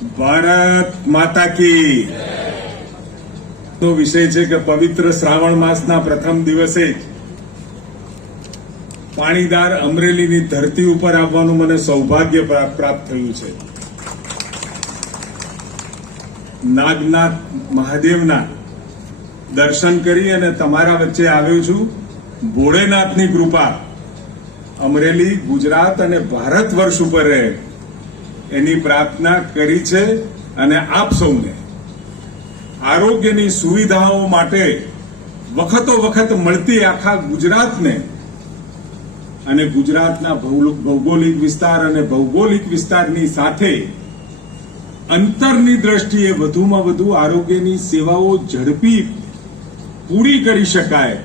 ભારત માતા કી નો વિષય છે કે પવિત્ર શ્રાવણ માસના પ્રથમ દિવસે પાણીદાર અમરેલીની ધરતી ઉપર આવવાનું મને સૌભાગ્ય પ્રાપ્ત થયું છે. નાગનાથ મહાદેવના દર્શન કરી અને તમારા વચ્ચે આવ્યો છું. ભોળેનાથની કૃપા અમરેલી, ગુજરાત અને ભારત વર્ષ ઉપર રહે એની પ્રાર્થના કરી છે. અને આપ સૌને આરોગ્યની સુવિધાઓ માટે વખતો વખત મળતી આખા ગુજરાતને અને ગુજરાતના ભૌગોલિક વિસ્તાર અને ભૌગોલિક વિસ્તારની સાથે અંતરની દ્રષ્ટિએ વધુમાં વધુ આરોગ્યની સેવાઓ ઝડપી પૂરી કરી શકાય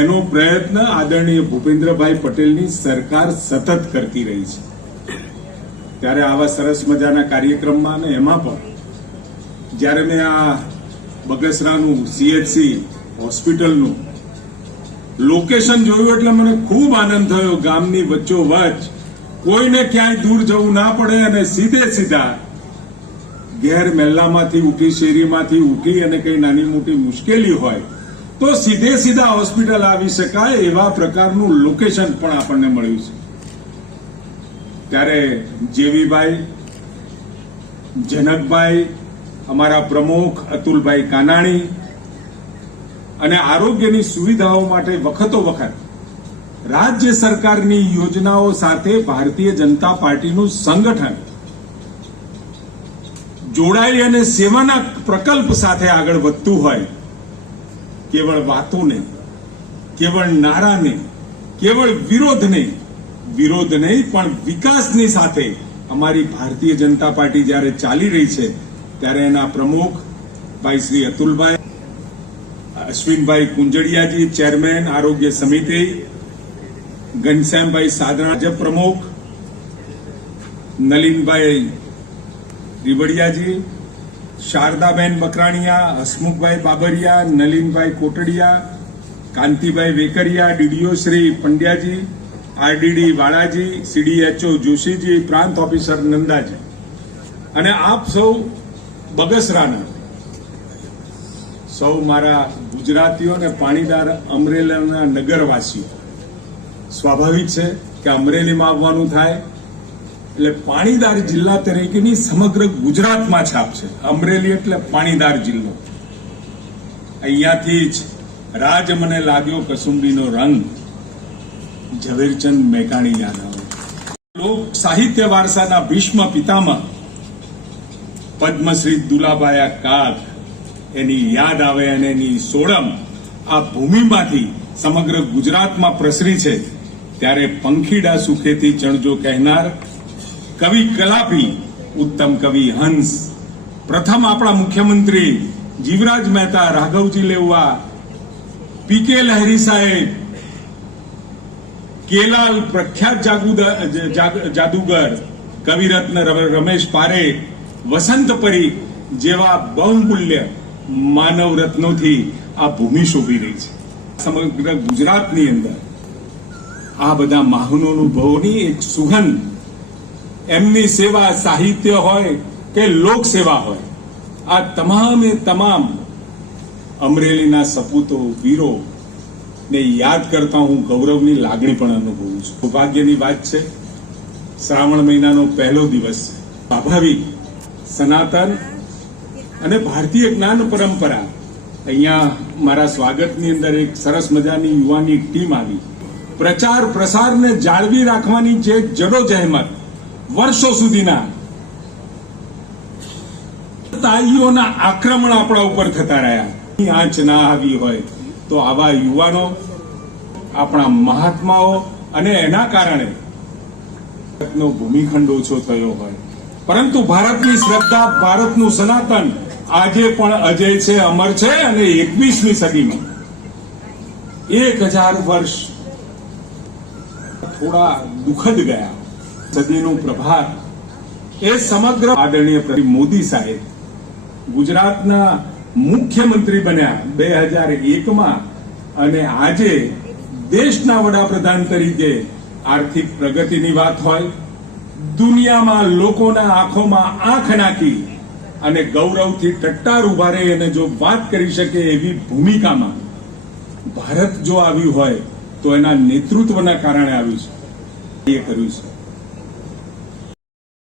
એનો પ્રયત્ન આદરણીય ભૂપેન્દ્રભાઈ પટેલની સરકાર સતત કરતી રહી છે. ત્યારે આવા સરસ મજાના કાર્યક્રમમાં અને એમાં પણ જ્યારે મેં આ બગસરાનું CHC હોસ્પિટલનું લોકેશન જોયું એટલે મને ખૂબ આનંદ થયો. ગામની વચ્ચોવચ્ચ કોઈને ક્યાંય દૂર જવું ના પડે અને સીધે સીધા ઘેર મહેલામાંથી ઉઠી, શેરીમાંથી ઉઠી અને કઈ નાની મોટી મુશ્કેલી હોય તો સીધે સીધા હોસ્પિટલ આવી શકાય એવા પ્રકારનું લોકેશન પણ આપણને મળ્યું છે. ત્યારે જેવીભાઈ, જનકભાઈ, અમારા પ્રમુખ અતુલભાઈ કાનાણી અને આરોગ્યની સુવિધાઓ માટે વખતો વખત રાજ્ય સરકારની યોજનાઓ સાથે ભારતીય જનતા પાર્ટીનું સંગઠન જોડાઈ અને સેવાના પ્રકલ્પ સાથે આગળ વધતું હોય, કેવળ વાતો નહીં, કેવળ નારા નહીં, કેવળ વિરોધ નહીં પણ વિકાસની સાથે અમારી ભારતીય જનતા પાર્ટી જ્યારે ચાલી રહી છે ત્યારે એના પ્રમુખ ભાઈ શ્રી અતુલભાઈ, અશ્વિનભાઈ કુંજડિયાજી ચેરમેન આરોગ્ય સમિતિ, ઘનશ્યામભાઈ સાદરા ભાજપ પ્રમુખ, નલિનભાઈ રીવડિયાજી, Shardaben Bakraniya, Hasmukhbhai Babariya, નલિનભાઈ Kotadia, Kantibhai Vekariya, DDO Shri Pandyaji, RDD વાળાજી, CDHO Joshiji, પ્રાંત ઓફિસર નંદાજી અને આપ સૌ બગસરાના સૌ મારા ગુજરાતીઓ અને પાણીદાર અમરેલીના નગરવાસીઓ. સ્વાભાવિક છે કે અમરેલીમાં આવવાનું થાય એટલે પાણીદાર જિલ્લા તરીકેની સમગ્ર ગુજરાતમાં છાપ છે. અમરેલી એટલે પાણીદાર જિલ્લો. અહીંયાથી જ રાજ મને લાગ્યો કસુંબીનો રંગ, ઝવેરચંદ મેઘાણી યાદ આવે. લોક સાહિત્ય વારસાના ભીષ્મ પિતામહ પદ્મશ્રી દુલાબાયા કાગ એની યાદ આવે અને એની સોડમ આ ભૂમિમાંથી સમગ્ર ગુજરાતમાં પ્રસરી છે. ત્યારે પંખીડા સુખેથી ચણજો કહેનાર કવિ કલાપી, ઉત્તમ કવિ હંસ, પ્રથમ આપણા મુખ્યમંત્રી જીવરાજ મહેતા, રાઘવજી લેવા, PK લહેરી સાહેબ, કેલાલ પ્રખ્યાત જાદુગર, કવિરત્ન રમેશ પારેખ, વસંત પરીખ જેવા બહુમૂલ્ય માનવ રત્નોથી આ ભૂમિ શોભી રહી છે. સમગ્ર ગુજરાતની અંદર આ બધા મહાનુભાવોની એક સુગંધ, એમની સેવા સાહિત્ય હોય કે લોક સેવા હોય, આ તમામે તમામ અમરેલીના સપૂતો, વીરો ને યાદ કરતા હું ગૌરવની લાગણી પણ અનુભવું છું. સૌભાગ્યની વાત છે, શ્રાવણ મહિનાનો પહેલો દિવસ છે. સ્વાભાવિક સનાતન અને ભારતીય જ્ઞાન પરંપરા અહીંયા મારા સ્વાગતની અંદર એક સરસ મજાની યુવાની ટીમ આવી. પ્રચાર પ્રસારને જાળવી રાખવાની જે જડોજહેમત વર્ષો સુધીના તાઈઓના આક્રમણ આપણા ઉપર થતા રહ્યા, આંચ ના આવી હોય તો આવા યુવાનો, આપણા મહાત્માઓ અને એના કારણે ભૂમિખંડ ઓછો થયો હોય. પરંતુ ભારતની શ્રદ્ધા, ભારતનું સનાતન આજે પણ અજય છે, અમર છે અને 21મી સદીમાં 1000 વર્ષ થોડા દુઃખદ ગયા. સદીનું પ્રભાત એ સમગ્ર આદરણીય મોદી સાહેબ ગુજરાતના મુખ્યમંત્રી બન્યા 2001માં અને આજે દેશના વડાપ્રધાન તરીકે આર્થિક પ્રગતિની વાત હોય, દુનિયામાં લોકોના આંખોમાં આંખ નાખી અને ગૌરવથી ટટ્ટાર ઉભા રહી અને જો વાત કરી શકે એવી ભૂમિકામાં ભારત જો આવ્યું હોય તો એના નેતૃત્વના કારણે આવ્યું છે એ કર્યું છે.